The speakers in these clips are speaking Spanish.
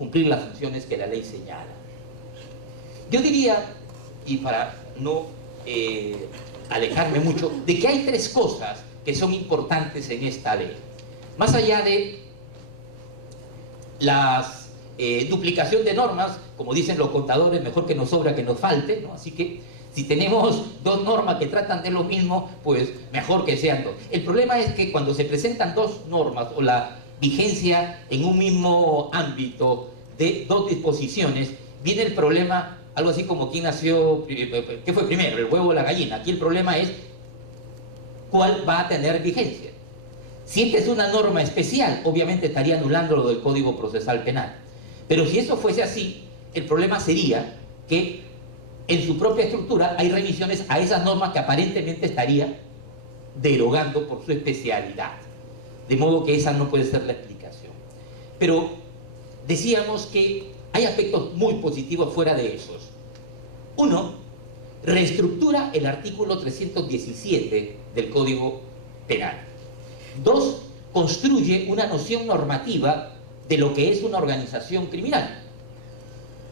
cumplir las funciones que la ley señala. Yo diría, y para no alejarme mucho, de que hay tres cosas que son importantes en esta ley. Más allá de la duplicación de normas, como dicen los contadores, mejor que nos sobra que nos falte, ¿no? Así que si tenemos dos normas que tratan de lo mismo, pues mejor que sean dos. El problema es que cuando se presentan dos normas o la vigencia en un mismo ámbito de dos disposiciones, viene el problema, algo así como quién nació, qué fue primero, el huevo o la gallina. Aquí el problema es cuál va a tener vigencia. Si esta es una norma especial, obviamente estaría anulando lo del Código Procesal Penal. Pero si eso fuese así, el problema sería que en su propia estructura hay revisiones a esas normas que aparentemente estaría derogando por su especialidad. De modo que esa no puede ser la explicación. Pero decíamos que hay aspectos muy positivos fuera de esos. Uno, reestructura el artículo 317 del Código Penal. Dos, construye una noción normativa de lo que es una organización criminal.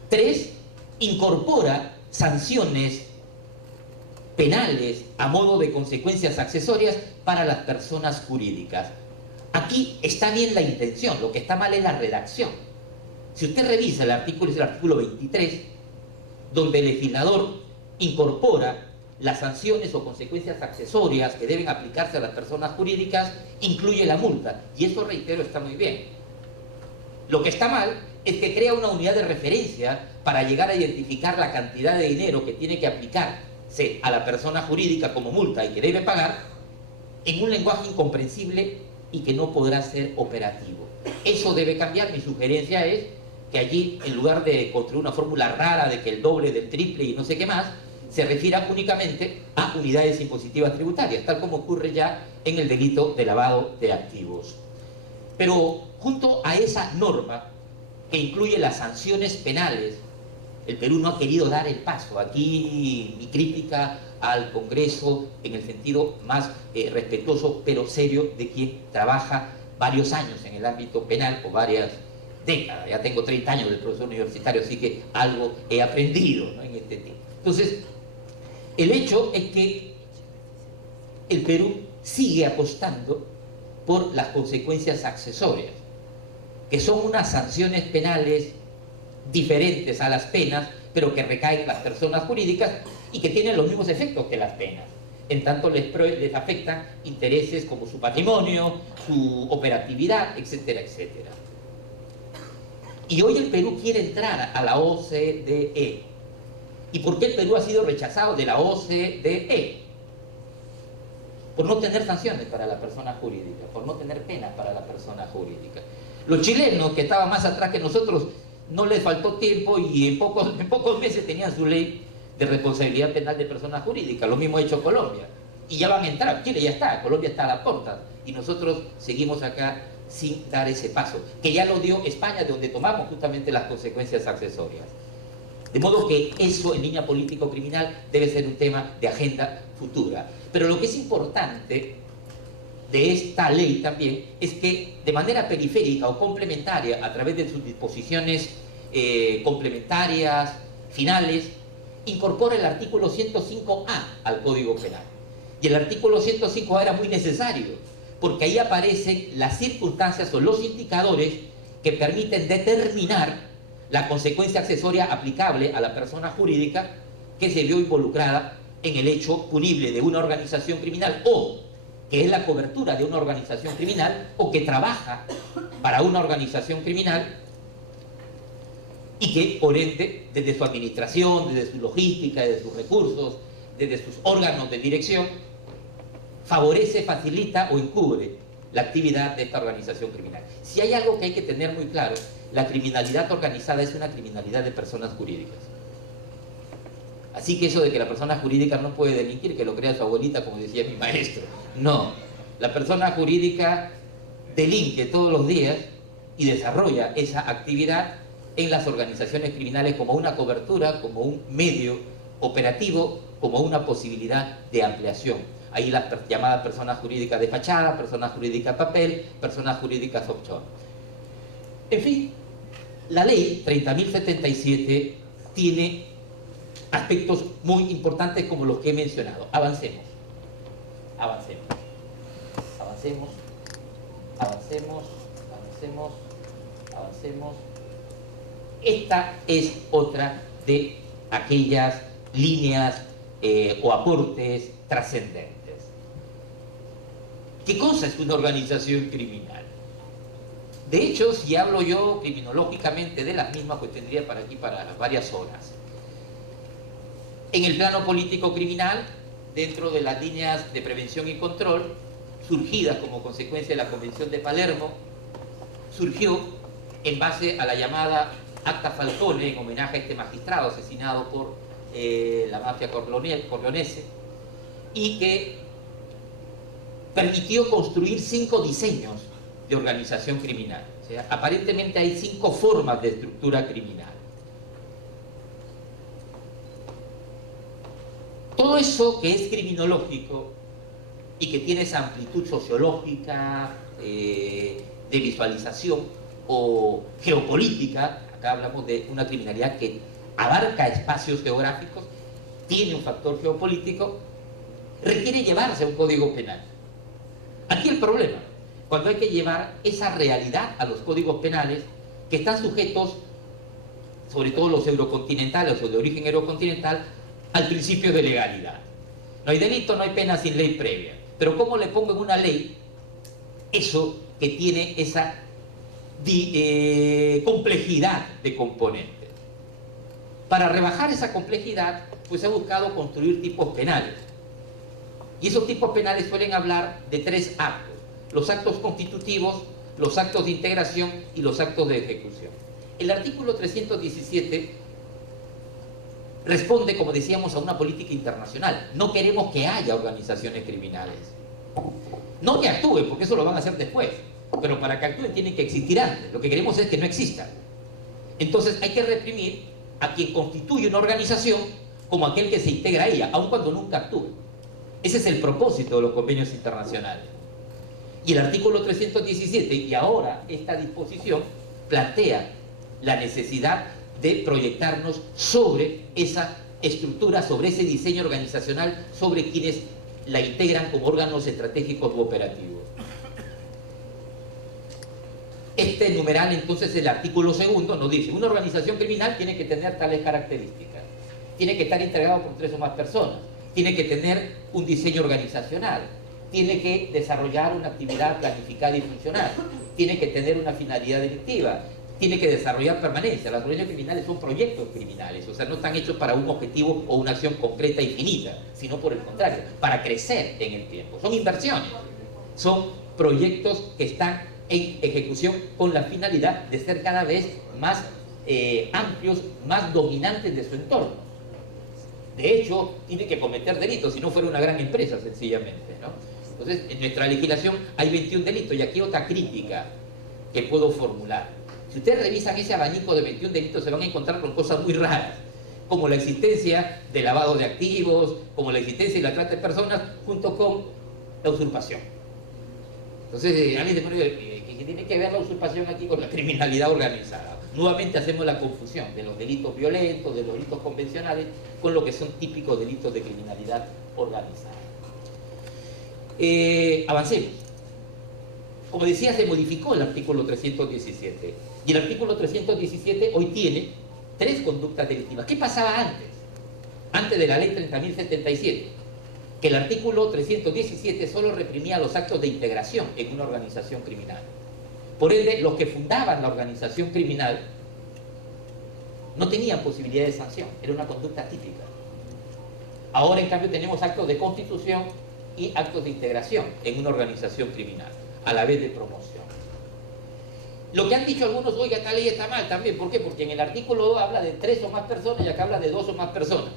Tres, incorpora sanciones penales a modo de consecuencias accesorias para las personas jurídicas. Aquí está bien la intención, lo que está mal es la redacción. Si usted revisa el artículo, es el artículo 23, donde el legislador incorpora las sanciones o consecuencias accesorias que deben aplicarse a las personas jurídicas, incluye la multa. Y eso, reitero, está muy bien. Lo que está mal es que crea una unidad de referencia para llegar a identificar la cantidad de dinero que tiene que aplicarse a la persona jurídica como multa y que debe pagar en un lenguaje incomprensible y que no podrá ser operativo. Eso debe cambiar. Mi sugerencia es que allí, en lugar de construir una fórmula rara de que el doble del triple y no sé qué más, se refiera únicamente a unidades impositivas tributarias, tal como ocurre ya en el delito de lavado de activos. Pero junto a esa norma que incluye las sanciones penales, el Perú no ha querido dar el paso. Aquí mi crítica al Congreso en el sentido más respetuoso pero serio de quien trabaja varios años en el ámbito penal o varias décadas. Ya tengo 30 años de profesor universitario, así que algo he aprendido, ¿no?, en este tema. Entonces, el hecho es que el Perú sigue apostando por las consecuencias accesorias, que son unas sanciones penales diferentes a las penas, pero que recaen en las personas jurídicas y que tienen los mismos efectos que las penas. En tanto les afectan intereses como su patrimonio, su operatividad, etcétera, etcétera. Y hoy el Perú quiere entrar a la OCDE. ¿Y por qué el Perú ha sido rechazado de la OCDE? Por no tener sanciones para la persona jurídica, por no tener penas para la persona jurídica. Los chilenos, que estaban más atrás que nosotros, no les faltó tiempo y en pocos meses tenían su ley de responsabilidad penal de personas jurídicas. Lo mismo ha hecho Colombia. Y ya van a entrar. Chile ya está, Colombia está a la puerta. Y nosotros seguimos acá sin dar ese paso, que ya lo dio España, de donde tomamos justamente las consecuencias accesorias. De modo que eso, en línea político-criminal, debe ser un tema de agenda futura. Pero lo que es importante de esta ley también es que de manera periférica o complementaria, a través de sus disposiciones complementarias, finales, incorpora el artículo 105A al Código Penal. Y el artículo 105A era muy necesario, porque ahí aparecen las circunstancias o los indicadores que permiten determinar la consecuencia accesoria aplicable a la persona jurídica que se vio involucrada en el hecho punible de una organización criminal, o que es la cobertura de una organización criminal, o que trabaja para una organización criminal y que, por ende, desde su administración, desde su logística, desde sus recursos, desde sus órganos de dirección, favorece, facilita o encubre la actividad de esta organización criminal. Si hay algo que hay que tener muy claro, la criminalidad organizada es una criminalidad de personas jurídicas. Así que eso de que la persona jurídica no puede delinquir, que lo crea su abuelita, como decía mi maestro. No, la persona jurídica delinque todos los días y desarrolla esa actividad en las organizaciones criminales como una cobertura, como un medio operativo, como una posibilidad de ampliación. Ahí las llamadas personas jurídicas de fachada, personas jurídicas papel, personas jurídicas offshore. En fin, La ley 30.077 tiene aspectos muy importantes como los que he mencionado. Avancemos, avancemos, avancemos, avancemos, avancemos, avancemos. Esta es otra de aquellas líneas o aportes trascendentes. ¿Qué cosa es una organización criminal? De hecho, si hablo yo criminológicamente de las mismas, pues tendría para aquí para varias horas. En el plano político criminal, dentro de las líneas de prevención y control, surgidas como consecuencia de la Convención de Palermo, surgió en base a la llamada Acta Falcone, en homenaje a este magistrado asesinado por la mafia corleonese, y que permitió construir 5 diseños de organización criminal. O sea, aparentemente hay 5 formas de estructura criminal. Todo eso que es criminológico y que tiene esa amplitud sociológica, de visualización o geopolítica, acá hablamos de una criminalidad que abarca espacios geográficos, tiene un factor geopolítico, requiere llevarse a un código penal. Aquí el problema, cuando hay que llevar esa realidad a los códigos penales que están sujetos, sobre todo los eurocontinentales o de origen eurocontinental, al principio de legalidad. No hay delito, no hay pena sin ley previa. Pero ¿cómo le pongo en una ley eso que tiene esa complejidad de componentes? Para rebajar esa complejidad, pues se ha buscado construir tipos penales. Y esos tipos penales suelen hablar de 3 actos: los actos constitutivos, los actos de integración y los actos de ejecución. El artículo 317 responde, como decíamos, a una política internacional. No queremos que haya organizaciones criminales. No que actúen, porque eso lo van a hacer después. Pero para que actúen tienen que existir antes. Lo que queremos es que no existan. Entonces hay que reprimir a quien constituye una organización como aquel que se integra a ella, aun cuando nunca actúe. Ese es el propósito de los convenios internacionales. Y el artículo 317, y ahora esta disposición, plantea la necesidad de proyectarnos sobre esa estructura, sobre ese diseño organizacional, sobre quienes la integran como órganos estratégicos u operativos. Este numeral, entonces, el artículo 2 nos dice: una organización criminal tiene que tener tales características, tiene que estar integrado por 3 o más personas, tiene que tener un diseño organizacional, tiene que desarrollar una actividad planificada y funcional, tiene que tener una finalidad delictiva, tiene que desarrollar permanencia. Las organizaciones criminales son proyectos criminales, o sea, no están hechos para un objetivo o una acción concreta y finita, sino por el contrario, para crecer en el tiempo. Son inversiones, son proyectos que están en ejecución con la finalidad de ser cada vez más amplios, más dominantes de su entorno. De hecho, tiene que cometer delitos, si no fuera una gran empresa, sencillamente, ¿no? Entonces, en nuestra legislación hay 21 delitos, y aquí otra crítica que puedo formular. Si ustedes revisan ese abanico de 21 delitos, se van a encontrar con cosas muy raras, como la existencia de lavado de activos, como la existencia de la trata de personas, junto con la usurpación. Entonces, alguien se pone, ¿qué tiene que ver la usurpación aquí con la criminalidad organizada? Nuevamente hacemos la confusión de los delitos violentos, de los delitos convencionales, con lo que son típicos delitos de criminalidad organizada. Avancemos. Como decía, se modificó el artículo 317. Y el artículo 317 hoy tiene 3 conductas delictivas. ¿Qué pasaba antes? Antes de la ley 30.077. Que el artículo 317 solo reprimía los actos de integración en una organización criminal. Por ende, los que fundaban la organización criminal no tenían posibilidad de sanción. Era una conducta típica. Ahora, en cambio, tenemos actos de constitución y actos de integración en una organización criminal, a la vez de promoción. Lo que han dicho algunos: oiga, esta ley está mal también. ¿Por qué? Porque en el artículo 2 habla de 3 o más personas y acá habla de 2 o más personas.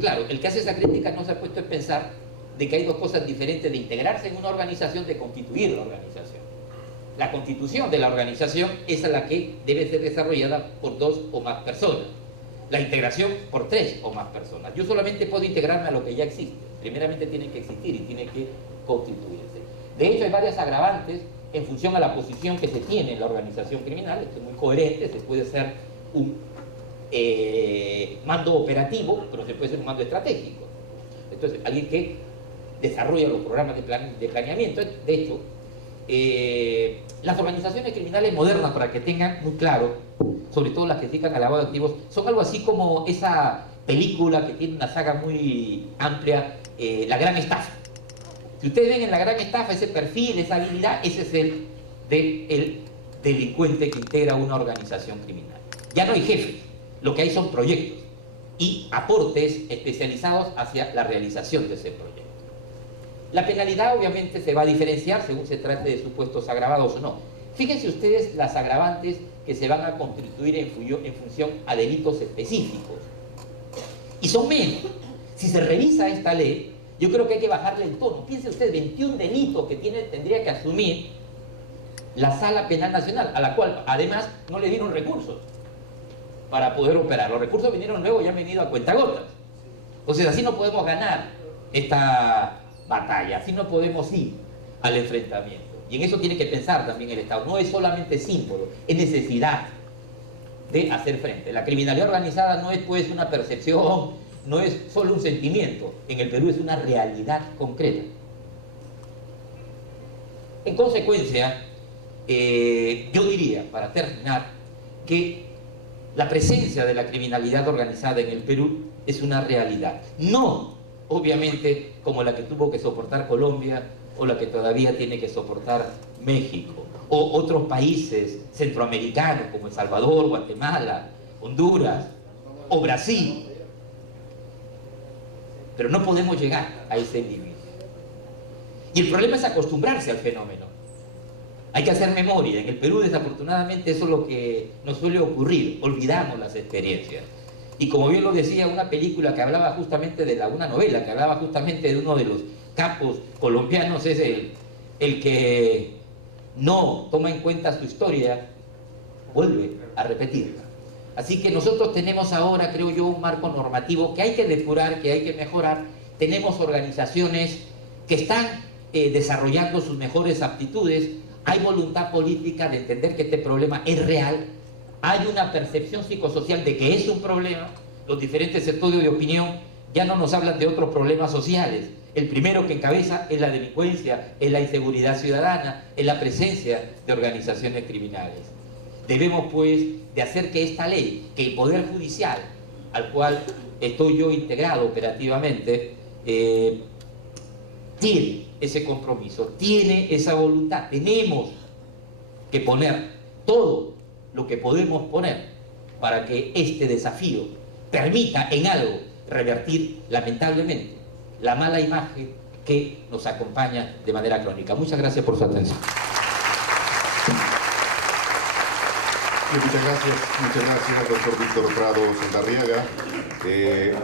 Claro, el que hace esa crítica no se ha puesto a pensar de que hay 2 cosas diferentes: de integrarse en una organización, de constituir la organización. La constitución de la organización es la que debe ser desarrollada por 2 o más personas. La integración por 3 o más personas. Yo solamente puedo integrarme a lo que ya existe. Primeramente tiene que existir y tiene que constituirse. De hecho, hay varias agravantes en función a la posición que se tiene en la organización criminal. Esto es muy coherente, se puede ser un mando operativo, pero se puede ser un mando estratégico. Entonces, alguien que desarrolla los programas de planeamiento. De hecho, las organizaciones criminales modernas, para que tengan muy claro, sobre todo las que se dedican al lavado de activos, son algo así como esa película que tiene una saga muy amplia, La Gran Estafa. Si ustedes ven en La Gran Estafa ese perfil, esa habilidad, ese es el del delincuente que integra una organización criminal. Ya no hay jefes, lo que hay son proyectos y aportes especializados hacia la realización de ese proyecto. La penalidad obviamente se va a diferenciar según se trate de supuestos agravados o no. Fíjense ustedes las agravantes que se van a constituir en función a delitos específicos. Y son menos. Si se revisa esta ley, yo creo que hay que bajarle el tono. Piense usted, 21 delitos que tendría que asumir la Sala Penal Nacional, a la cual además no le dieron recursos para poder operar. Los recursos vinieron luego y han venido a cuentagotas. Entonces así no podemos ganar esta batalla, así no podemos ir al enfrentamiento. Y en eso tiene que pensar también el Estado. No es solamente símbolo, es necesidad de hacer frente. La criminalidad organizada no es pues una percepción, no es solo un sentimiento. En el Perú es una realidad concreta. En consecuencia, yo diría, para terminar, que la presencia de la criminalidad organizada en el Perú es una realidad. No, obviamente, como la que tuvo que soportar Colombia o la que todavía tiene que soportar México o otros países centroamericanos como El Salvador, Guatemala, Honduras o Brasil. Pero no podemos llegar a ese límite. Y el problema es acostumbrarse al fenómeno. Hay que hacer memoria. En el Perú, desafortunadamente, eso es lo que nos suele ocurrir. Olvidamos las experiencias. Y como bien lo decía, una película que hablaba justamente una novela que hablaba justamente de uno de los capos colombianos, es el que no toma en cuenta su historia, vuelve a repetirla. Así que nosotros tenemos ahora, creo yo, un marco normativo que hay que depurar, que hay que mejorar. Tenemos organizaciones que están desarrollando sus mejores aptitudes. Hay voluntad política de entender que este problema es real. Hay una percepción psicosocial de que es un problema. Los diferentes estudios de opinión ya no nos hablan de otros problemas sociales. El primero que encabeza es la delincuencia, es la inseguridad ciudadana, es la presencia de organizaciones criminales. Debemos, pues, de hacer que esta ley, que el Poder Judicial, al cual estoy yo integrado operativamente, tiene ese compromiso, tiene esa voluntad. Tenemos que poner todo lo que podemos poner para que este desafío permita en algo revertir, lamentablemente, la mala imagen que nos acompaña de manera crónica. Muchas gracias por su atención. Muchas gracias, doctor Víctor Prado Saldarriaga,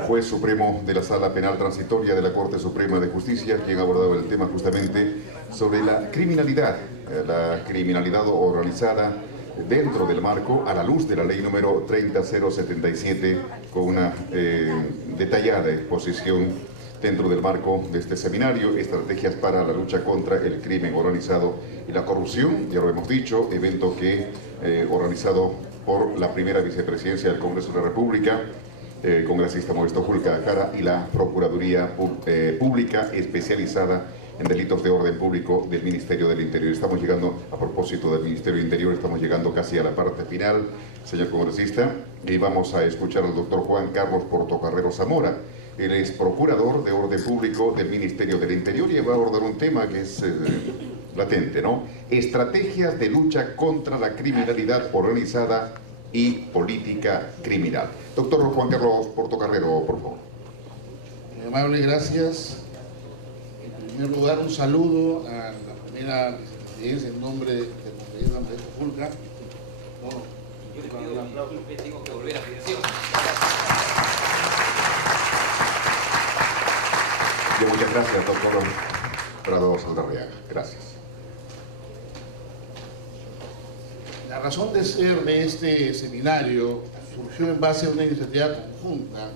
juez supremo de la Sala Penal Transitoria de la Corte Suprema de Justicia, quien ha abordado el tema justamente sobre la criminalidad organizada dentro del marco, a la luz de la ley número 30077, con una detallada exposición dentro del marco de este seminario, estrategias para la lucha contra el crimen organizado y la corrupción. Ya lo hemos dicho, evento que organizado por la primera vicepresidencia del Congreso de la República, congresista Modesto Julca Jara, y la Procuraduría Pública especializada en delitos de orden público del Ministerio del Interior. Estamos llegando, a propósito del Ministerio del Interior, estamos llegando casi a la parte final, señor congresista, y vamos a escuchar al doctor Juan Carlos Portocarrero Zamora. Él es procurador de orden público del Ministerio del Interior y va a abordar un tema que es latente, ¿no? Estrategias de lucha contra la criminalidad organizada y política criminal. Doctor Juan Carlos Portocarrero, por favor. Muy amable, gracias. En primer lugar, un saludo a la primera vicepresidencia en nombre del compañero Modesto Julca. Tengo que volver a atención. Muchas gracias, doctor Prado Saldarriaga. Gracias. La razón de ser de este seminario surgió en base a una iniciativa conjunta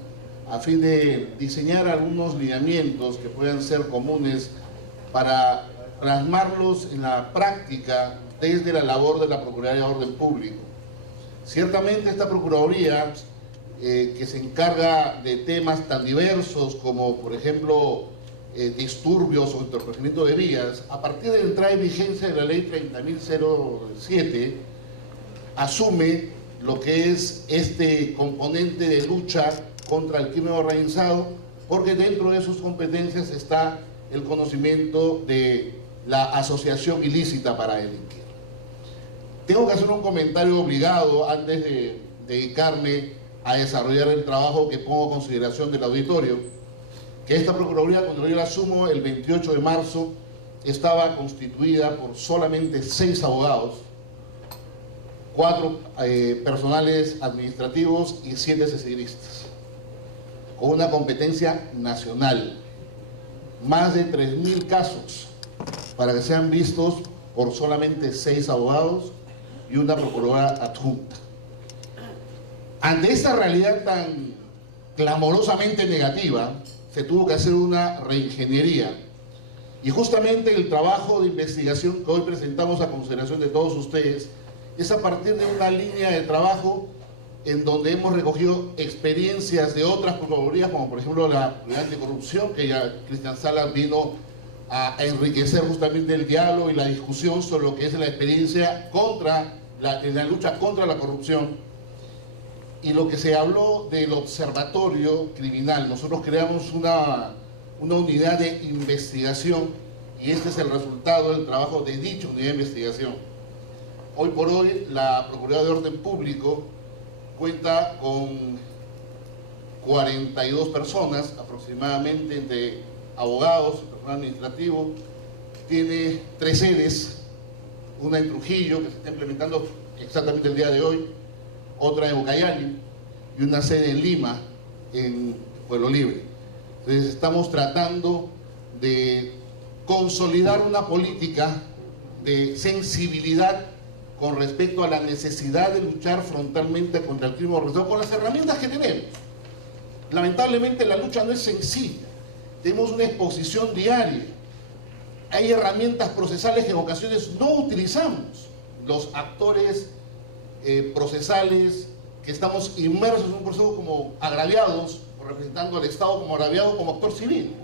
a fin de diseñar algunos lineamientos que puedan ser comunes para plasmarlos en la práctica desde la labor de la Procuraduría de Orden Público. Ciertamente esta Procuraduría, que se encarga de temas tan diversos como, por ejemplo, disturbios o entorpecimiento de vías, a partir de la entrada en vigencia de la Ley 30.007, asume lo que es este componente de lucha contra el crimen organizado, porque dentro de sus competencias está el conocimiento de la asociación ilícita para delinquir. Tengo que hacer un comentario obligado antes de dedicarme a desarrollar el trabajo que pongo a consideración del auditorio, que esta Procuraduría, cuando yo la asumo el 28 de marzo, estaba constituida por solamente 6 abogados, 4 personales administrativos y 7 cesilistas, con una competencia nacional. Más de 3.000 casos para que sean vistos por solamente 6 abogados y una procuradora adjunta. Ante esta realidad tan clamorosamente negativa, se tuvo que hacer una reingeniería. Y justamente el trabajo de investigación que hoy presentamos a consideración de todos ustedes es a partir de una línea de trabajo en donde hemos recogido experiencias de otras procuradurías, como por ejemplo la Unidad Anticorrupción, que ya Cristian Salas vino a enriquecer justamente el diálogo y la discusión sobre lo que es la experiencia en la lucha contra la corrupción, y lo que se habló del observatorio criminal. Nosotros creamos una unidad de investigación y este es el resultado del trabajo de dicha unidad de investigación. Hoy por hoy la Procuraduría de Orden Público cuenta con 42 personas aproximadamente, entre abogados y personal administrativo. Tiene 3 sedes, una en Trujillo, que se está implementando exactamente el día de hoy, otra en Ucayali y una sede en Lima, en Pueblo Libre. Entonces estamos tratando de consolidar una política de sensibilidad con respecto a la necesidad de luchar frontalmente contra el crimen organizado con las herramientas que tenemos. Lamentablemente la lucha no es sencilla, tenemos una exposición diaria, hay herramientas procesales que en ocasiones no utilizamos. Los actores procesales que estamos inmersos en un proceso como agraviados, o representando al Estado como agraviado como actor civil.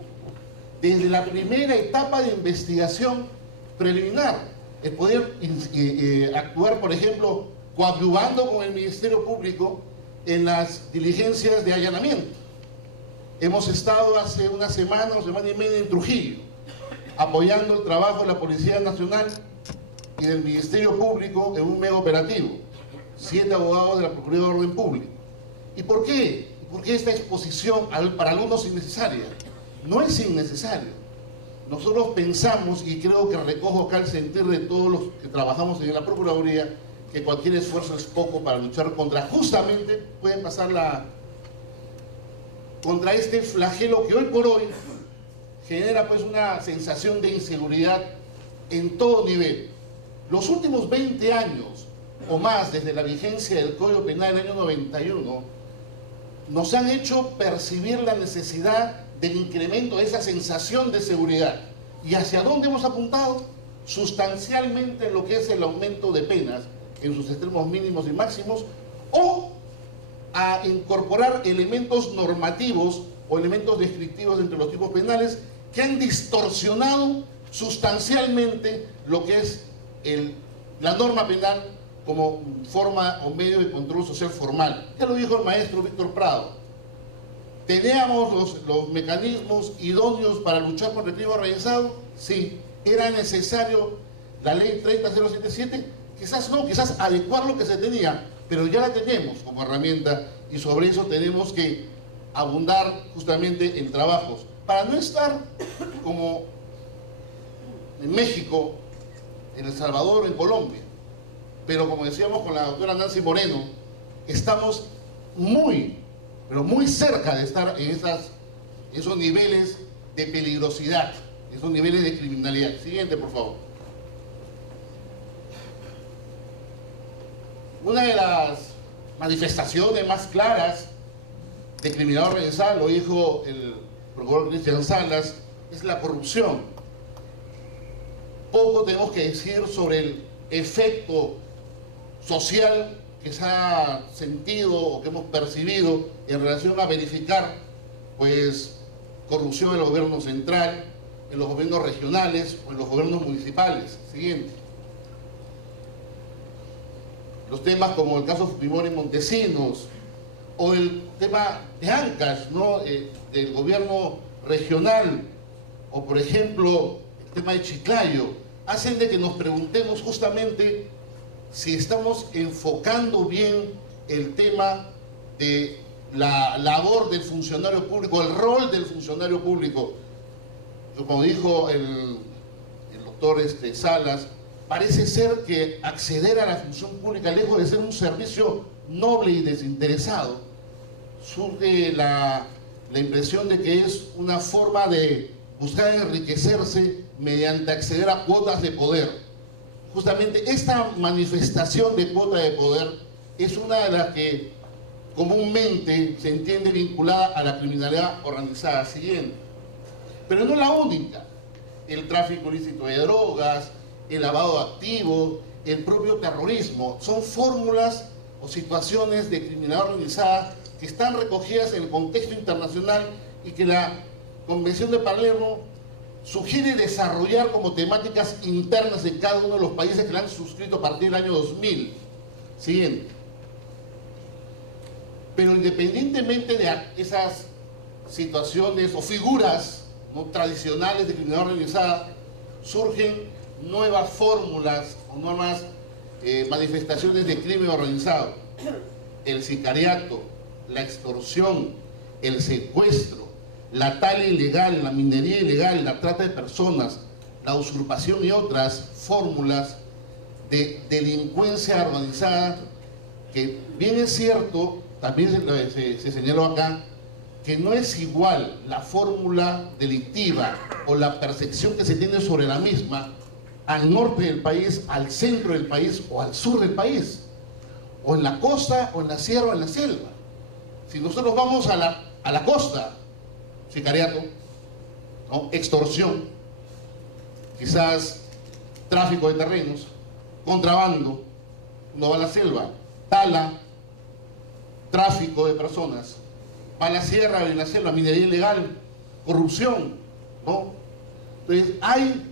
Desde la primera etapa de investigación preliminar, el poder actuar, por ejemplo, coadyuvando con el Ministerio Público en las diligencias de allanamiento. Hemos estado hace una semana y media en Trujillo, apoyando el trabajo de la Policía Nacional y del Ministerio Público en un mega operativo. 7 abogados de la Procuraduría de Orden Público. ¿Y por qué? ¿Por qué esta exposición para algunos innecesaria? No es innecesario. Nosotros pensamos, y creo que recojo acá el sentir de todos los que trabajamos en la Procuraduría, que cualquier esfuerzo es poco para luchar justamente, pueden pasar contra este flagelo que hoy por hoy genera pues una sensación de inseguridad en todo nivel. Los últimos 20 años o más, desde la vigencia del Código Penal del año 91, nos han hecho percibir la necesidad del incremento de esa sensación de seguridad. ¿Y hacia dónde hemos apuntado? Sustancialmente lo que es el aumento de penas en sus extremos mínimos y máximos, o a incorporar elementos normativos o elementos descriptivos entre los tipos penales que han distorsionado sustancialmente lo que es la norma penal como forma o medio de control social formal. Ya lo dijo el maestro Víctor Prado. ¿Teníamos los mecanismos idóneos para luchar contra el crimen organizado? Sí. ¿Era necesario la ley 30.077? Quizás no, quizás adecuar lo que se tenía, pero ya la tenemos como herramienta y sobre eso tenemos que abundar justamente en trabajos para no estar como en México, en El Salvador, en Colombia. Pero como decíamos con la doctora Nancy Moreno, estamos muy, pero muy cerca de estar en esos niveles de peligrosidad, esos niveles de criminalidad. Siguiente, por favor. Una de las manifestaciones más claras de criminalidad organizada, lo dijo el procurador Cristian Salas, es la corrupción. poco tenemos que decir sobre el efecto social que se ha sentido o que hemos percibido en relación a verificar, pues, corrupción en el gobierno central, en los gobiernos regionales o en los gobiernos municipales. Siguiente. Los temas como el caso Fujimori y Montesinos, o el tema de Ancash, ¿no? Del gobierno regional, o por ejemplo el tema de Chiclayo, hacen de que nos preguntemos justamente si estamos enfocando bien el tema de la labor del funcionario público, el rol del funcionario público. Como dijo el doctor Salas, parece ser que acceder a la función pública, lejos de ser un servicio noble y desinteresado, surge la impresión de que es una forma de buscar enriquecerse mediante acceder a cuotas de poder. Justamente esta manifestación de cuota de poder es una de las que comúnmente se entiende vinculada a la criminalidad organizada. Siguiente. Pero no la única. El tráfico ilícito de drogas, el lavado de activos, el propio terrorismo, son fórmulas o situaciones de criminalidad organizada que están recogidas en el contexto internacional y que la Convención de Palermo sugiere desarrollar como temáticas internas en cada uno de los países que la han suscrito a partir del año 2000. Siguiente. Pero independientemente de esas situaciones o figuras, ¿no?, tradicionales de criminalidad organizada, surgen nuevas fórmulas o nuevas manifestaciones de crimen organizado. El sicariato, la extorsión, el secuestro, la tala ilegal, la minería ilegal, la trata de personas, la usurpación y otras fórmulas de delincuencia organizada que, bien es cierto, también se señaló acá, que no es igual la fórmula delictiva o la percepción que se tiene sobre la misma al norte del país, al centro del país o al sur del país, o en la costa, o en la sierra, o en la selva. Si nosotros vamos a la costa, sicariato, ¿no?, extorsión, quizás tráfico de terrenos, contrabando. Uno va a la selva, tala, tráfico de personas. Va a la sierra y en la selva, minería ilegal, corrupción, ¿no? Entonces hay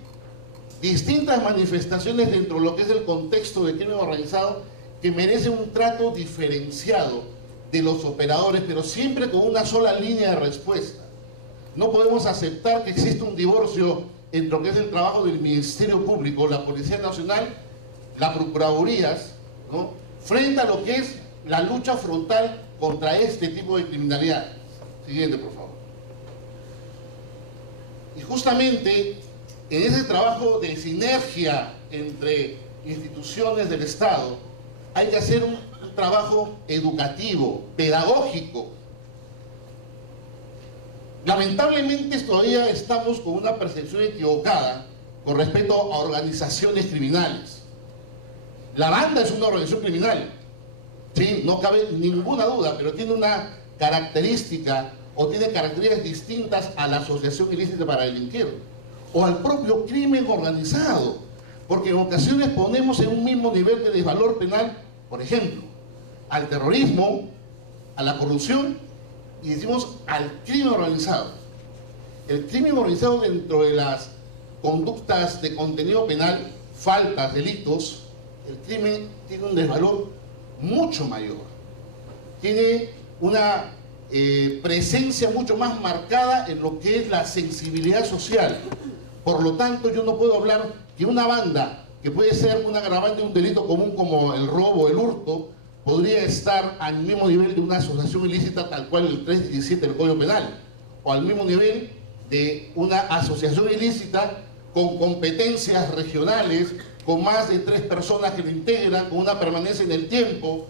distintas manifestaciones dentro de lo que es el contexto de crimen organizado que merecen un trato diferenciado de los operadores, pero siempre con una sola línea de respuesta. No podemos aceptar que exista un divorcio entre lo que es el trabajo del Ministerio Público, la Policía Nacional, las Procuradurías, ¿no?, frente a lo que es la lucha frontal contra este tipo de criminalidad. Siguiente, por favor. Y justamente en ese trabajo de sinergia entre instituciones del Estado hay que hacer un trabajo educativo, pedagógico. Lamentablemente todavía estamos con una percepción equivocada con respecto a organizaciones criminales. La banda es una organización criminal, sí, no cabe ninguna duda, pero tiene una característica o tiene características distintas a la asociación ilícita para delinquir o al propio crimen organizado, porque en ocasiones ponemos en un mismo nivel de desvalor penal, por ejemplo, al terrorismo, a la corrupción y decimos al crimen organizado. El crimen organizado, dentro de las conductas de contenido penal, faltas, delitos, el crimen tiene un desvalor mucho mayor, tiene una presencia mucho más marcada en lo que es la sensibilidad social. Por lo tanto, yo no puedo hablar que una banda que puede ser un agravante de un delito común como el robo, el hurto, podría estar al mismo nivel de una asociación ilícita tal cual el 317 del Código Penal, o al mismo nivel de una asociación ilícita con competencias regionales, con más de 3 personas que lo integran, con una permanencia en el tiempo,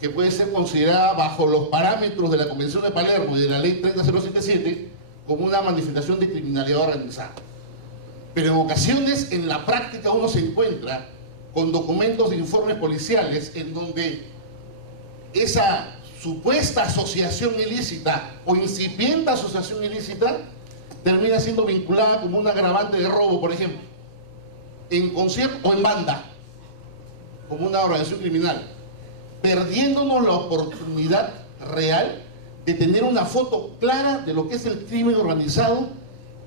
que puede ser considerada bajo los parámetros de la Convención de Palermo y de la Ley 30077 como una manifestación de criminalidad organizada. Pero en ocasiones, en la práctica, uno se encuentra con documentos de informes policiales en donde esa supuesta asociación ilícita o incipiente asociación ilícita termina siendo vinculada como un agravante de robo, por ejemplo, en concierto o en banda, como una organización criminal, perdiéndonos la oportunidad real de tener una foto clara de lo que es el crimen organizado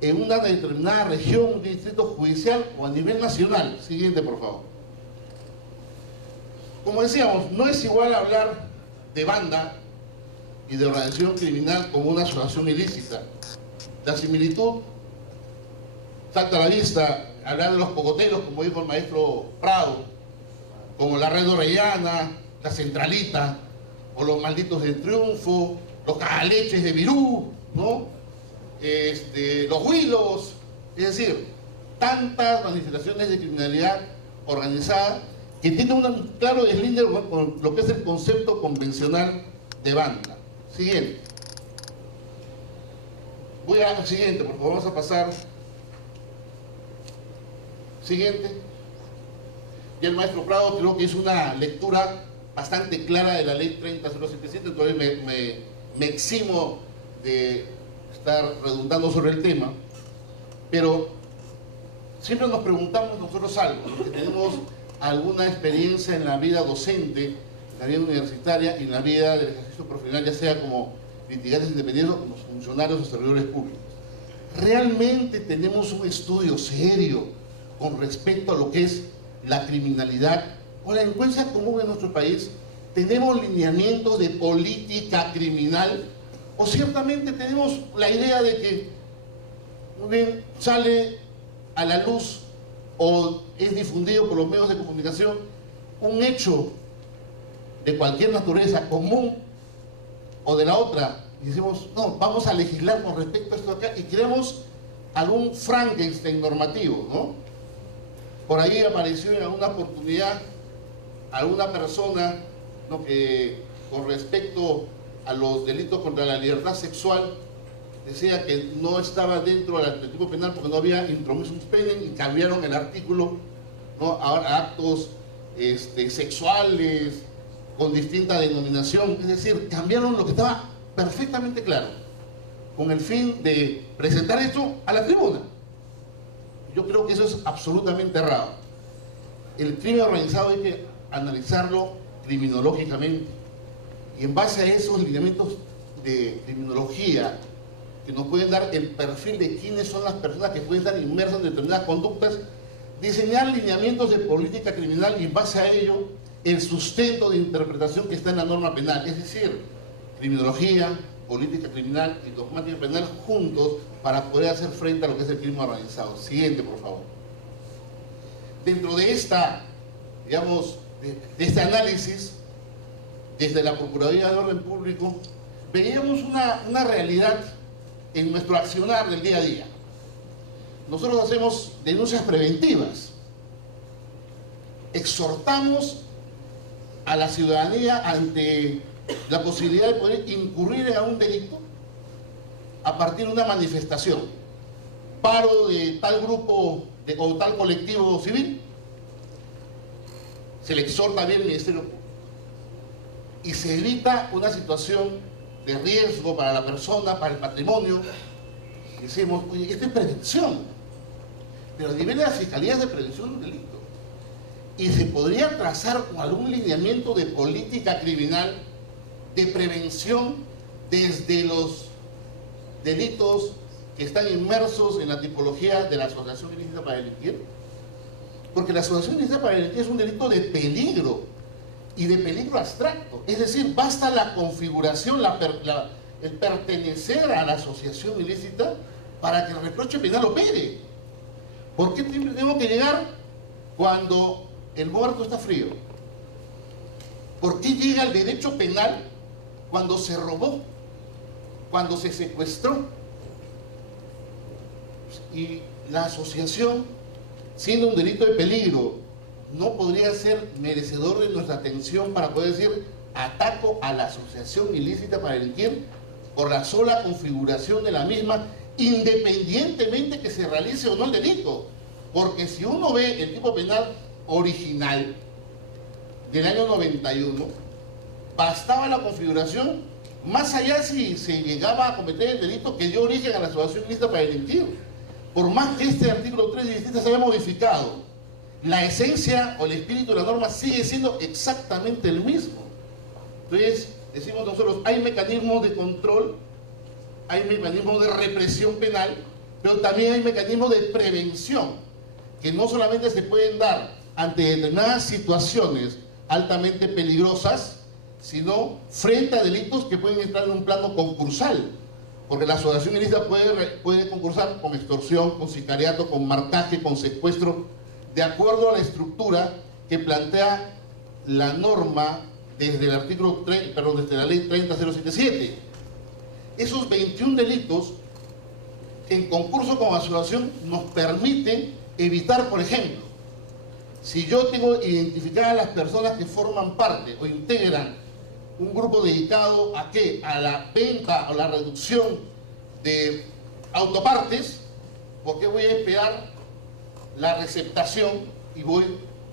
en una determinada región, un distrito judicial o a nivel nacional. Siguiente, por favor. Como decíamos, no es igual hablar de banda y de organización criminal como una asociación ilícita. La similitud salta a la vista, hablar de los cocoteros, como dijo el maestro Prado, como la Red Orellana, la Centralita, o los malditos del Triunfo, los cagaleches de Virú, ¿no? Los huilos, es decir, tantas manifestaciones de criminalidad organizada que tienen un claro deslinde con lo que es el concepto convencional de banda. Siguiente. Voy a siguiente, por favor, vamos a pasar. Siguiente. Y el maestro Prado creo que hizo una lectura bastante clara de la ley 30.077, entonces me eximo de estar redundando sobre el tema, pero siempre nos preguntamos nosotros algo, los que tenemos alguna experiencia en la vida docente, en la vida universitaria y en la vida del ejercicio profesional, ya sea como litigantes independientes o como funcionarios o servidores públicos. ¿Realmente tenemos un estudio serio con respecto a lo que es la criminalidad o la delincuencia común en nuestro país? ¿Tenemos lineamientos de política criminal? ¿O ciertamente tenemos la idea de que, muy bien, sale a la luz o es difundido por los medios de comunicación un hecho de cualquier naturaleza común o de la otra, y decimos, no, vamos a legislar con respecto a esto acá y creamos algún Frankenstein normativo, ¿no? Por ahí apareció en alguna oportunidad alguna persona, ¿no?, que con respecto a los delitos contra la libertad sexual decía que no estaba dentro del tipo penal porque no había intromisum penal, y cambiaron el artículo, ¿no?, ahora actos sexuales con distinta denominación, es decir, cambiaron lo que estaba perfectamente claro con el fin de presentar esto a la tribuna. Yo creo que eso es absolutamente errado. El crimen organizado hay que analizarlo criminológicamente y en base a esos lineamientos de criminología que nos pueden dar el perfil de quiénes son las personas que pueden estar inmersas en determinadas conductas, diseñar lineamientos de política criminal y en base a ello el sustento de interpretación que está en la norma penal, es decir, criminología, política criminal y dogmática penal juntos para poder hacer frente a lo que es el crimen organizado. Siguiente, por favor. Dentro de esta, digamos, de este análisis, desde la Procuraduría de Orden Público, veíamos una realidad en nuestro accionar del día a día. Nosotros hacemos denuncias preventivas, exhortamos a la ciudadanía ante la posibilidad de poder incurrir en algún delito a partir de una manifestación, paro de tal grupo o tal colectivo civil, se le exhorta bien al Ministerio Público y se evita una situación de riesgo para la persona, para el patrimonio. Decimos, oye, esto es prevención, pero a nivel de las fiscalías de prevención de un delito, y se podría trazar con algún lineamiento de política criminal de prevención desde los delitos que están inmersos en la tipología de la asociación ilícita para delinquir, porque la asociación ilícita para delinquir es un delito de peligro y de peligro abstracto, es decir, basta la configuración, el pertenecer a la asociación ilícita para que el reproche penal opere. ¿Por qué siempre tengo que llegar cuando el muerto está frío? ¿Por qué llega el derecho penal cuando se robó, cuando se secuestró? Y la asociación, siendo un delito de peligro, no podría ser merecedor de nuestra atención para poder decir ataco a la asociación ilícita para delinquir por la sola configuración de la misma, independientemente que se realice o no el delito. Porque si uno ve el tipo penal original del año 91, bastaba la configuración, más allá si se llegaba a cometer el delito que dio origen a la asociación ilícita para delinquir. Por más que este artículo 3 se haya modificado la esencia o el espíritu de la norma sigue siendo exactamente el mismo. Entonces, decimos nosotros, hay mecanismos de control, hay mecanismos de represión penal, pero también hay mecanismos de prevención, que no solamente se pueden dar ante determinadas situaciones altamente peligrosas, sino frente a delitos que pueden entrar en un plano concursal, porque la asociación ilícita puede concursar con extorsión, con sicariato, con marcaje, con secuestro, de acuerdo a la estructura que plantea la norma desde el artículo desde la ley 30077. Esos 21 delitos en concurso con asociación nos permiten evitar, por ejemplo, si yo tengo identificadas a las personas que forman parte o integran un grupo dedicado a ¿qué? A la venta o la reducción de autopartes, ¿por qué voy a esperar la receptación y voy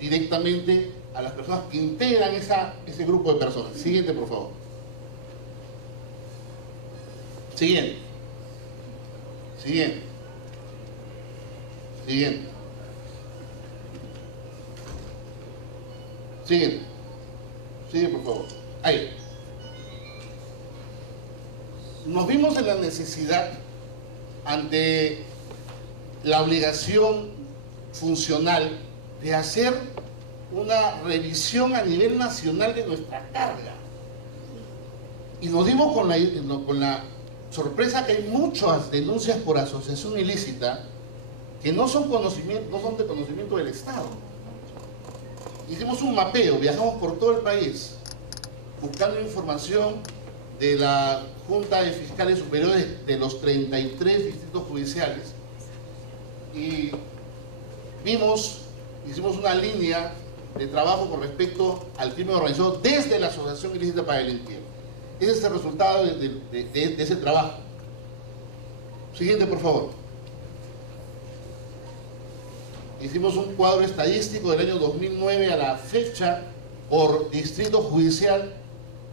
directamente a las personas que integran ese grupo de personas? Siguiente, por favor. Siguiente. Siguiente. Siguiente. Siguiente. Sigue, por favor. Ahí. Nos vimos en la necesidad, ante la obligación funcional, de hacer una revisión a nivel nacional de nuestra carga. Y nos dimos con la sorpresa que hay muchas denuncias por asociación ilícita que no son de conocimiento del Estado. Hicimos un mapeo, viajamos por todo el país buscando información de la Junta de Fiscales Superiores de los 33 distritos judiciales y hicimos una línea de trabajo con respecto al crimen organizado desde la asociación ilícita para delinquir. Ese es el resultado de ese trabajo. Siguiente, por favor. Hicimos un cuadro estadístico del año 2009 a la fecha por distrito judicial,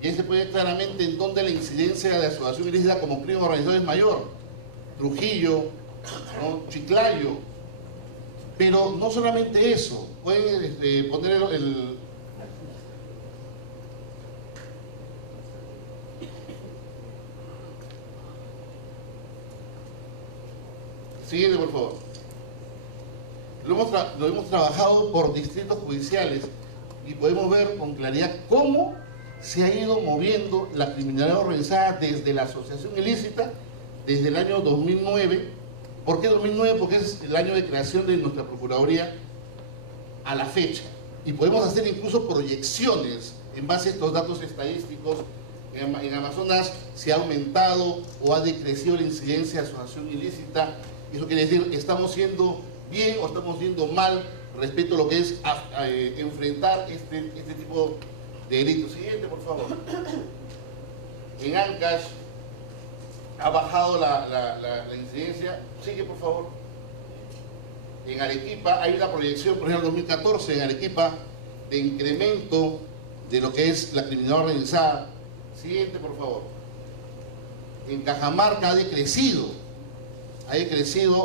y se puede ver claramente en dónde la incidencia de asociación ilícita como crimen organizado es mayor. Trujillo, ¿no? Chiclayo. Pero no solamente eso, pueden poner el siguiente, por favor. Lo hemos trabajado por distritos judiciales y podemos ver con claridad cómo se ha ido moviendo la criminalidad organizada desde la asociación ilícita, desde el año 2009. ¿Por qué 2009? Porque es el año de creación de nuestra Procuraduría a la fecha. Y podemos hacer incluso proyecciones en base a estos datos estadísticos. En Amazonas se ha aumentado o ha decrecido la incidencia de asociación ilícita. Eso quiere decir, ¿estamos yendo bien o estamos yendo mal respecto a lo que es enfrentar este tipo de delitos? Siguiente, por favor. En Ancash ha bajado la incidencia. Sigue, por favor. En Arequipa hay una proyección, por ejemplo, en 2014 en Arequipa, de incremento de lo que es la criminalidad organizada. Siguiente, por favor. En Cajamarca ha decrecido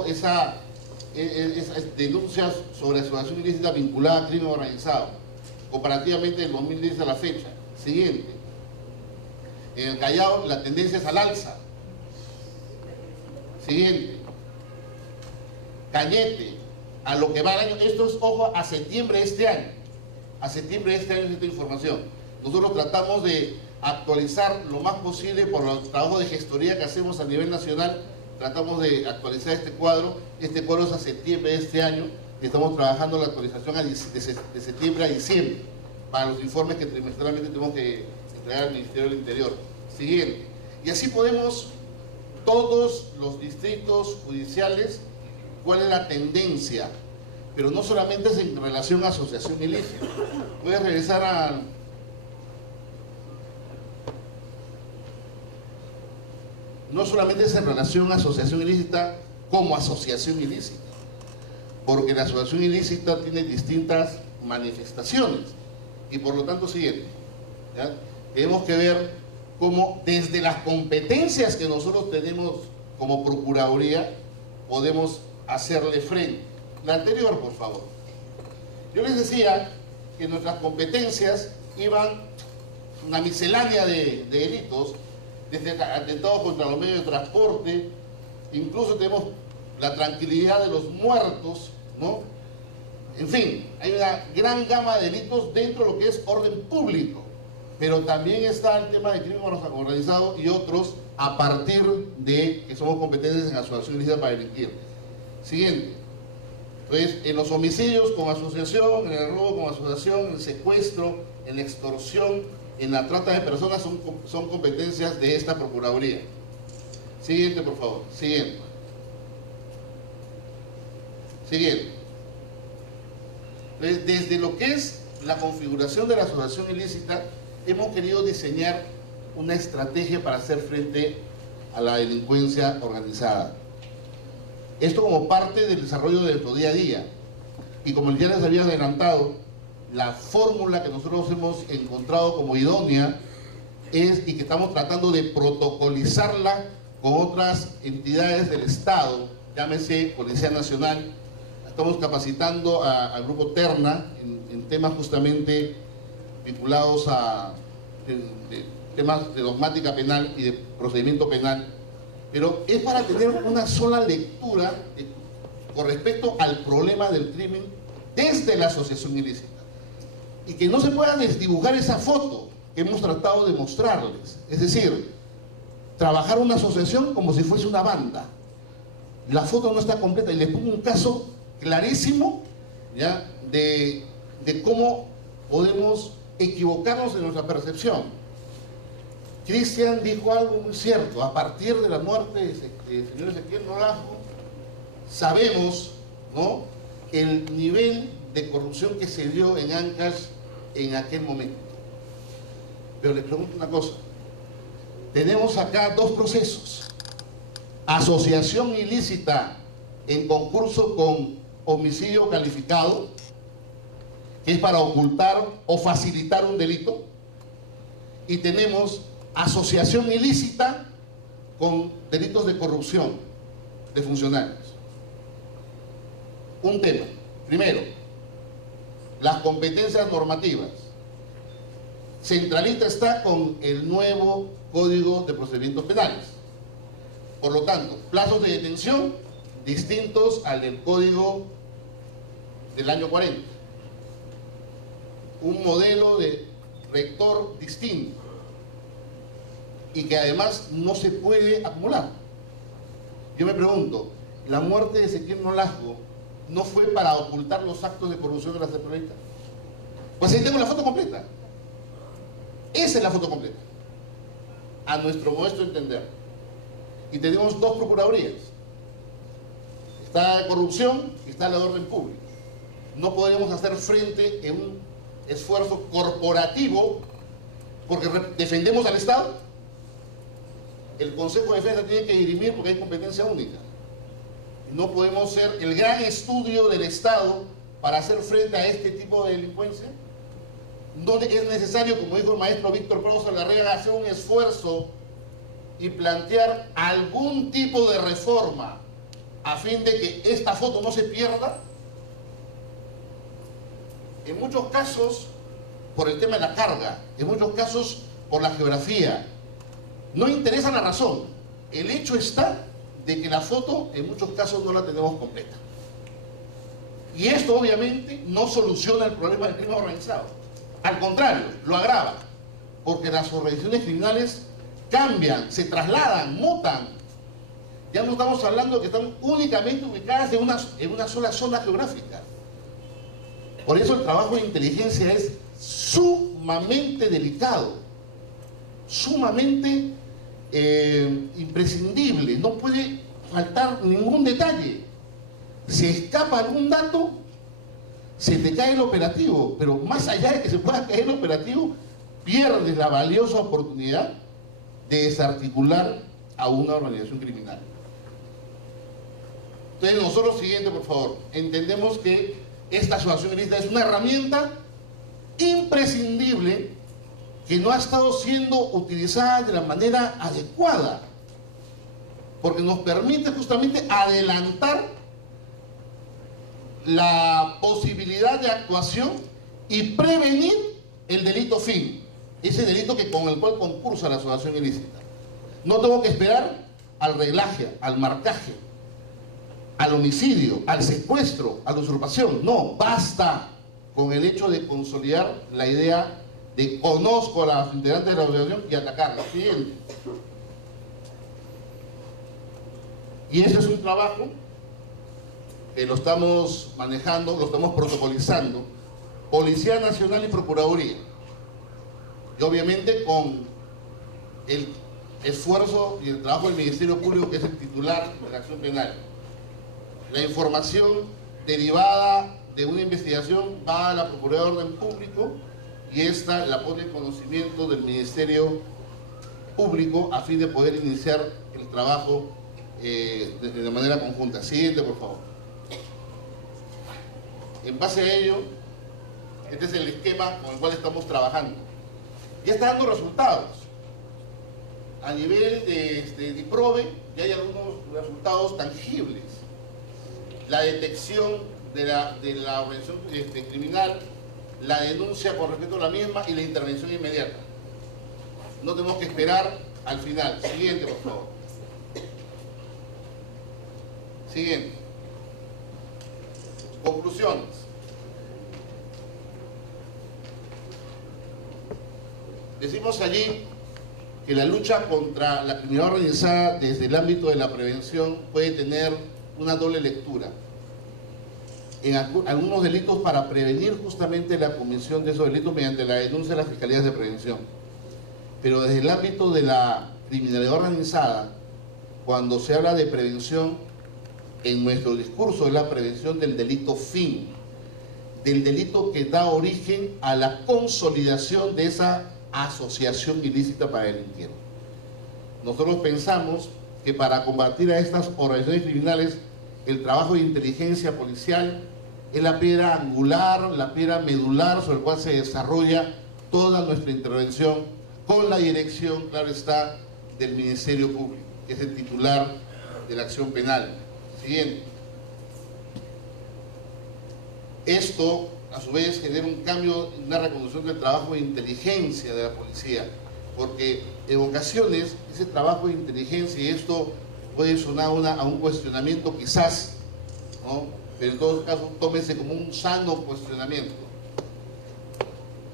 esas denuncias sobre asociación ilícita vinculada a crimen organizado, comparativamente del 2010 a la fecha. Siguiente. En el Callao la tendencia es al alza. Siguiente. Cañete, a lo que va el año, esto es, ojo, a septiembre de este año. A septiembre de este año es esta información. Nosotros tratamos de actualizar lo más posible por los trabajos de gestoría que hacemos a nivel nacional. Tratamos de actualizar este cuadro. Este cuadro es a septiembre de este año y estamos trabajando la actualización de septiembre a diciembre para los informes que trimestralmente tenemos que entregar al Ministerio del Interior. Siguiente. Y así podemos, todos los distritos judiciales, cuál es la tendencia, pero no solamente es en relación a asociación ilícita. Voy a regresar a... No solamente es en relación a asociación ilícita como asociación ilícita, porque la asociación ilícita tiene distintas manifestaciones y por lo tanto siguiente, ¿ya? Tenemos que ver cómo desde las competencias que nosotros tenemos como Procuraduría podemos hacerle frente. La anterior, por favor. Yo les decía que nuestras competencias iban una miscelánea de delitos, desde atentados contra los medios de transporte, incluso tenemos la tranquilidad de los muertos, ¿no? En fin, hay una gran gama de delitos dentro de lo que es orden público, pero también está el tema de crimen organizado y otros a partir de que somos competentes en asociación ilícita para delinquir. Siguiente. Entonces, en los homicidios con asociación, en el robo con asociación, en el secuestro, en la extorsión, en la trata de personas son competencias de esta Procuraduría. Siguiente, por favor. Siguiente. Siguiente. Entonces, desde lo que es la configuración de la asociación ilícita, hemos querido diseñar una estrategia para hacer frente a la delincuencia organizada. Esto como parte del desarrollo de nuestro día a día. Y como ya les había adelantado, la fórmula que nosotros hemos encontrado como idónea es, y que estamos tratando de protocolizarla con otras entidades del Estado, llámese Policía Nacional. Estamos capacitando al grupo Terna en temas justamente vinculados a temas de dogmática penal y de procedimiento penal, pero es para tener una sola lectura con respecto al problema del crimen desde la asociación ilícita, y que no se pueda desdibujar esa foto que hemos tratado de mostrarles. Es decir, trabajar una asociación como si fuese una banda. La foto no está completa, y les pongo un caso clarísimo, ¿ya?, de cómo podemos equivocarnos en nuestra percepción. Cristian dijo algo muy cierto: a partir de la muerte del señor Ezequiel Nolasco, sabemos, ¿no?, el nivel de corrupción que se dio en Ancash en aquel momento. Pero les pregunto una cosa: tenemos acá dos procesos: asociación ilícita en concurso con homicidio calificado, que es para ocultar o facilitar un delito, y tenemos asociación ilícita con delitos de corrupción de funcionarios. Un tema. Primero, las competencias normativas. Centralita está con el nuevo Código de Procedimientos Penales. Por lo tanto, plazos de detención distintos al del Código del año 40. Un modelo de rector distinto, y que además no se puede acumular. Yo me pregunto, ¿la muerte de Ezequiel Nolasco no fue para ocultar los actos de corrupción de la Centralita? Pues ahí tengo la foto completa. Esa es la foto completa, a nuestro modesto entender. Y tenemos dos procuradurías. Está la corrupción y está la de orden público. No podemos hacer frente en un esfuerzo corporativo porque defendemos al Estado. El Consejo de Defensa tiene que dirimir porque hay competencia única. No podemos ser el gran estudio del Estado para hacer frente a este tipo de delincuencia. Donde es necesario, como dijo el maestro Víctor Proso Larrea, hacer un esfuerzo y plantear algún tipo de reforma a fin de que esta foto no se pierda. En muchos casos por el tema de la carga, en muchos casos por la geografía. No interesa la razón, el hecho está de que la foto en muchos casos no la tenemos completa. Y esto obviamente no soluciona el problema del crimen organizado. Al contrario, lo agrava, porque las organizaciones criminales cambian, se trasladan, mutan. Ya no estamos hablando de que están únicamente ubicadas en una sola zona geográfica. Por eso el trabajo de inteligencia es sumamente delicado, sumamente imprescindible. No puede faltar ningún detalle. Si escapa algún dato, se te cae el operativo, pero más allá de que se pueda caer el operativo, pierdes la valiosa oportunidad de desarticular a una organización criminal. Entonces nosotros, siguiente por favor, entendemos que esta asociación ilícita es una herramienta imprescindible que no ha estado siendo utilizada de la manera adecuada, porque nos permite justamente adelantar la posibilidad de actuación y prevenir el delito fin, ese delito con el cual concursa la asociación ilícita. No tengo que esperar al reglaje, al marcaje, al homicidio, al secuestro, a la usurpación. No, basta con el hecho de consolidar la idea de conozco a los integrantes de la asociación y atacarlos. Siguiente. Y ese es un trabajo que lo estamos manejando, lo estamos protocolizando, Policía Nacional y Procuraduría. Y obviamente con el esfuerzo y el trabajo del Ministerio Público, que es el titular de la acción penal. La información derivada de una investigación va a la Procuraduría de Orden Público y esta la pone en conocimiento del Ministerio Público a fin de poder iniciar el trabajo de manera conjunta. Siguiente, por favor. En base a ello, este es el esquema con el cual estamos trabajando. Ya está dando resultados. A nivel de DIPROVE ya hay algunos resultados tangibles. La detección de la organización criminal, la denuncia con respecto a la misma y la intervención inmediata. No tenemos que esperar al final. Siguiente, por favor. Siguiente. Conclusiones. Decimos allí que la lucha contra la criminalidad organizada desde el ámbito de la prevención puede tener una doble lectura. En algunos delitos para prevenir justamente la comisión de esos delitos mediante la denuncia de las fiscalías de prevención. Pero desde el ámbito de la criminalidad organizada, cuando se habla de prevención, en nuestro discurso es la prevención del delito fin, del delito que da origen a la consolidación de esa asociación ilícita para delinquir. Nosotros pensamos que para combatir a estas organizaciones criminales, el trabajo de inteligencia policial es la piedra angular, la piedra medular sobre la cual se desarrolla toda nuestra intervención, con la dirección, claro está, del Ministerio Público, que es el titular de la acción penal. Siguiente. Esto, a su vez, genera un cambio, una reconducción del trabajo de inteligencia de la policía, porque en ocasiones ese trabajo de inteligencia, y esto puede sonar a un cuestionamiento quizás, ¿no? Pero en todo caso tómese como un sano cuestionamiento.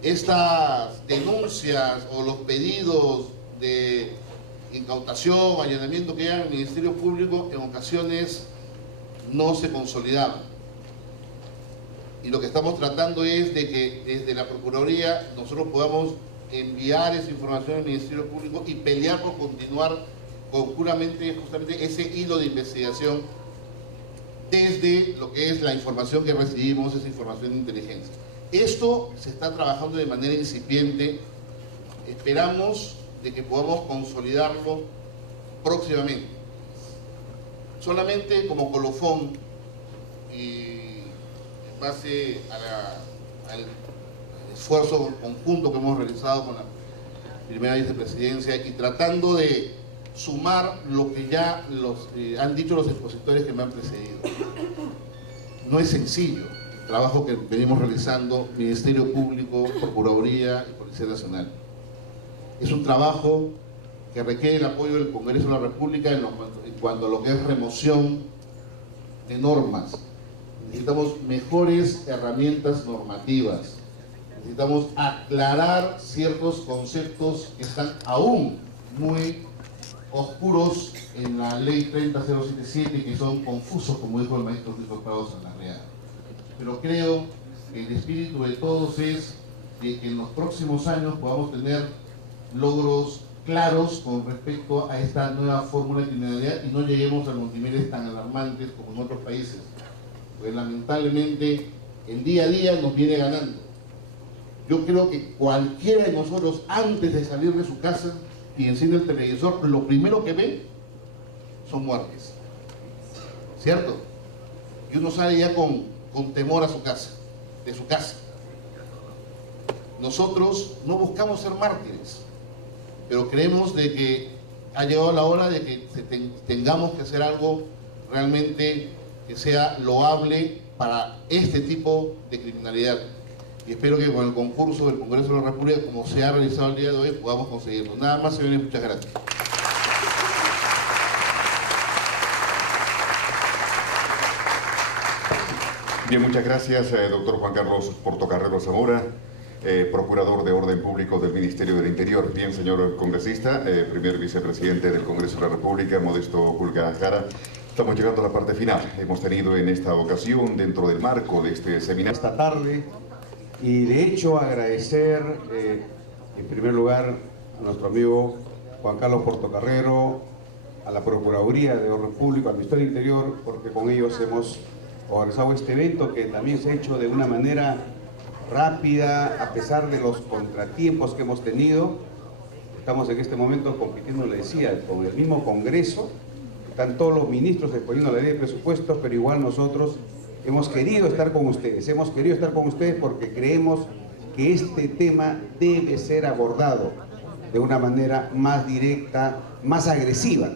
Estas denuncias o los pedidos de incautación, allanamiento que llegan al Ministerio Público en ocasiones no se consolidaban. Y lo que estamos tratando es de que desde la Procuraduría nosotros podamos enviar esa información al Ministerio Público y pelear por continuar con justamente ese hilo de investigación desde lo que es la información que recibimos, esa información de inteligencia. Esto se está trabajando de manera incipiente, esperamos de que podamos consolidarlo próximamente. Solamente como colofón y en base al esfuerzo conjunto que hemos realizado con la primera vicepresidencia y tratando de sumar lo que ya han dicho los expositores que me han precedido. No es sencillo el trabajo que venimos realizando Ministerio Público, Procuraduría y Policía Nacional. Es un trabajo que requiere el apoyo del Congreso de la República en cuanto a lo que es remoción de normas. Necesitamos mejores herramientas normativas. Necesitamos aclarar ciertos conceptos que están aún muy oscuros en la ley 30077 y que son confusos, como dijo el maestro Luis Prado Sanarriaga. Pero creo que el espíritu de todos es de que en los próximos años podamos tener logros claros con respecto a esta nueva fórmula de criminalidad y no lleguemos a los niveles tan alarmantes como en otros países. Pues lamentablemente el día a día nos viene ganando. Yo creo que cualquiera de nosotros, antes de salir de su casa y enciende el televisor, lo primero que ve son muertes, ¿cierto? Y uno sale ya con temor a su casa, de su casa. Nosotros no buscamos ser mártires, pero creemos de que ha llegado la hora de que tengamos que hacer algo realmente que sea loable para este tipo de criminalidad. Y espero que con el concurso del Congreso de la República, como se ha realizado el día de hoy, podamos conseguirlo. Nada más, señores, muchas gracias. Bien, muchas gracias, doctor Juan Carlos Portocarrero Zamora, procurador de Orden Público del Ministerio del Interior. Bien, señor congresista, primer vicepresidente del Congreso de la República, Modesto Pulga Jara. Estamos llegando a la parte final. Hemos tenido en esta ocasión, dentro del marco de este seminario, esta tarde, y de hecho agradecer en primer lugar a nuestro amigo Juan Carlos Portocarrero, a la Procuraduría de Orden Público, al Ministerio del Interior, porque con ellos hemos organizado este evento que también se ha hecho de una manera rápida, a pesar de los contratiempos que hemos tenido. Estamos en este momento compitiendo, le decía, con el mismo Congreso. Están todos los ministros exponiendo la ley de presupuestos, pero igual nosotros hemos querido estar con ustedes. Hemos querido estar con ustedes porque creemos que este tema debe ser abordado de una manera más directa, más agresiva,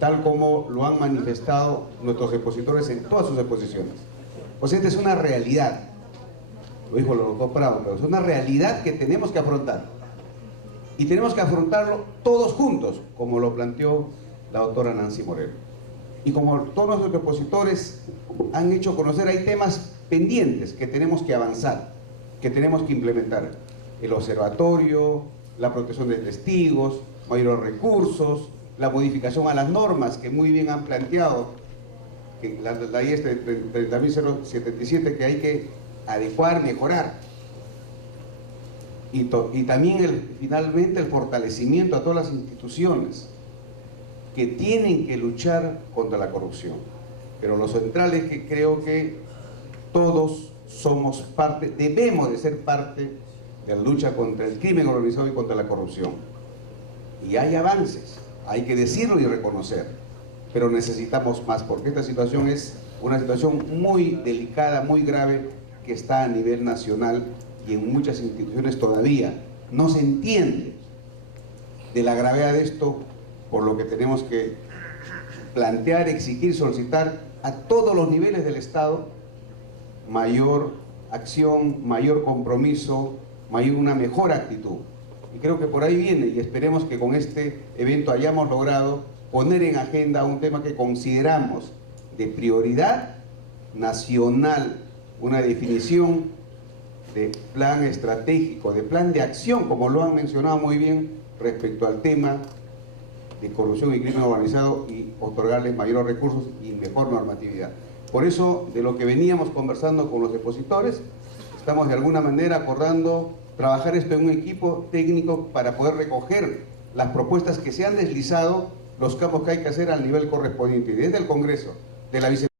tal como lo han manifestado nuestros expositores en todas sus exposiciones. Pues esta es una realidad, lo dijo el doctor Prado, pero es una realidad que tenemos que afrontar. Y tenemos que afrontarlo todos juntos, como lo planteó la doctora Nancy Moreno. Y como todos nuestros expositores han hecho conocer, hay temas pendientes que tenemos que avanzar, que tenemos que implementar. El observatorio, la protección de testigos, mayores recursos, la modificación a las normas que muy bien han planteado, que la ley 30.077 que hay que adecuar, mejorar. Y también finalmente el fortalecimiento a todas las instituciones que tienen que luchar contra la corrupción. Pero lo central es que creo que todos somos parte, debemos de ser parte de la lucha contra el crimen organizado y contra la corrupción. Y hay avances, hay que decirlo y reconocer, pero necesitamos más, porque esta situación es una situación muy delicada, muy grave, que está a nivel nacional y en muchas instituciones todavía no se entiende de la gravedad de esto, por lo que tenemos que plantear, exigir, solicitar a todos los niveles del Estado mayor acción, mayor compromiso, una mejor actitud. Y creo que por ahí viene, y esperemos que con este evento hayamos logrado poner en agenda un tema que consideramos de prioridad nacional, una definición de plan estratégico, de plan de acción, como lo han mencionado muy bien, respecto al tema de corrupción y crimen organizado, y otorgarles mayores recursos y mejor normatividad. Por eso, de lo que veníamos conversando con los expositores, estamos de alguna manera acordando trabajar esto en un equipo técnico para poder recoger las propuestas que se han deslizado, los campos que hay que hacer al nivel correspondiente, desde el Congreso, de la Vicepresidencia.